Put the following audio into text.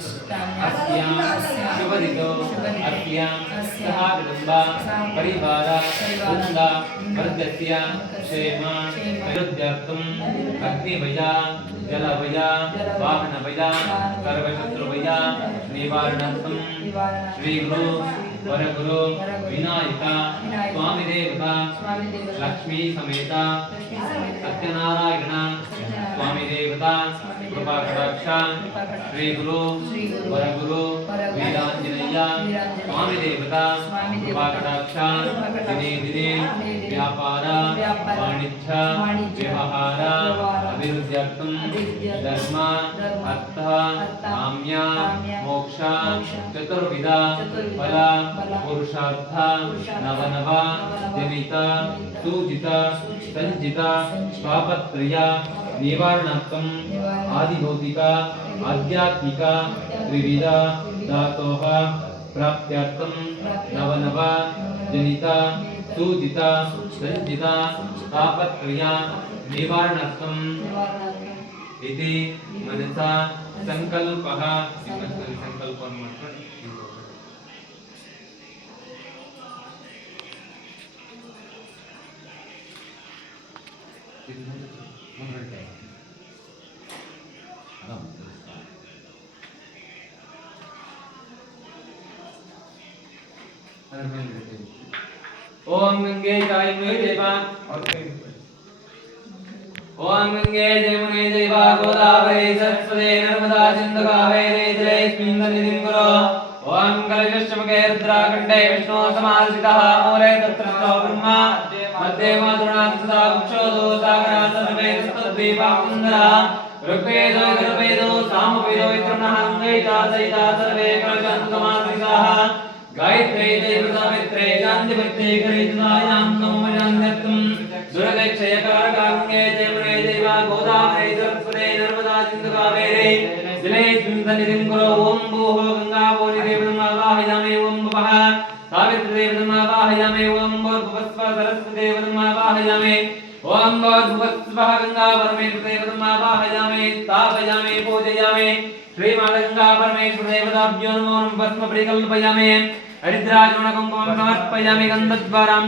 अस्यां शुभदितो अस्यां सहाविदम्बा परिवारा वृन्दा वर्गस्य क्षेमा विरुद्ध्यर्थम् अग्निभया जलभया वाहनभया सर्वशत्रुभया निवारणार्थं श्री गुरु वरगुरु विनायक स्वामी देवता लक्ष्मी समेता सत्यनारायण स्वामी देवता कृपा कटाक्ष श्री गुरु वरगुरु वीरांजनेय स्वामी देवता कृपा कटाक्ष दिने दिने व्यापार वाणिज्य व्यवहार अभिवृद्ध्यर्थं धर्म अर्थ काम्य मोक्ष चतुर्विध फल पुरुषार्थ नवनव जनित सूजित संजित पापत्रय निवारणार्थं आदिभौतिक आध्यात्मिक त्रिविध धातोः प्राप्त्यर्थं नवनव जनित सूजित संजित पापत्रय निवारणार्थं इति मनसा संकल्पः संकल्पं ಮಾಡ್ಕೊಂಡು ओम गंगे जयमुने देवा ओम गंगे जयमुने देवा गोदावरी सरस्वती नर्मदा सिंधु कावेरी जलेस्मिन् सन्निधिं कुरु ओम कलशमुखे रुद्राखण्डे विष्णु समासितः मूले तत्रस्थो ब्रह्मा मध्ये मातृणात् सदा वक्षोदो सागरः सर्वे तद्वीपाकुन्दरा ऋग्वेदो यजुर्वेदो सामवेदो इत्रुणः अङ्गैता सहिता सर्वे कलशन्तमासिताः गायत्री देवतामित्रे शान्तिमित्रे कलिजुगायां नमो शान्त्यर्थं दुर्गक्षयकारकाङ्गे जयमुने देवा गोदावरी सरस्वती नर्मदा सिन्धु कावेरी जलेस्मिन् सन्निधिं कुरु ओम भूः गङ्गाभूरि देवतमावाहयामि ओम भवः सावित्री देवतमावाहयामि ओम भूर्भुवस्वः सरस्वती देवतमावाहयामि ओम भूर्भुवस्वः गङ्गापरमेश्वरी देवतमावाहयामि स्थापयामि पूजयामि श्रीमागंगा परमेश्वर देवताभ्यो नमो भस्म परिकल्पयामि हरिद्राचूर्ण कुंकुमं समर्पयामि गन्धद्वारां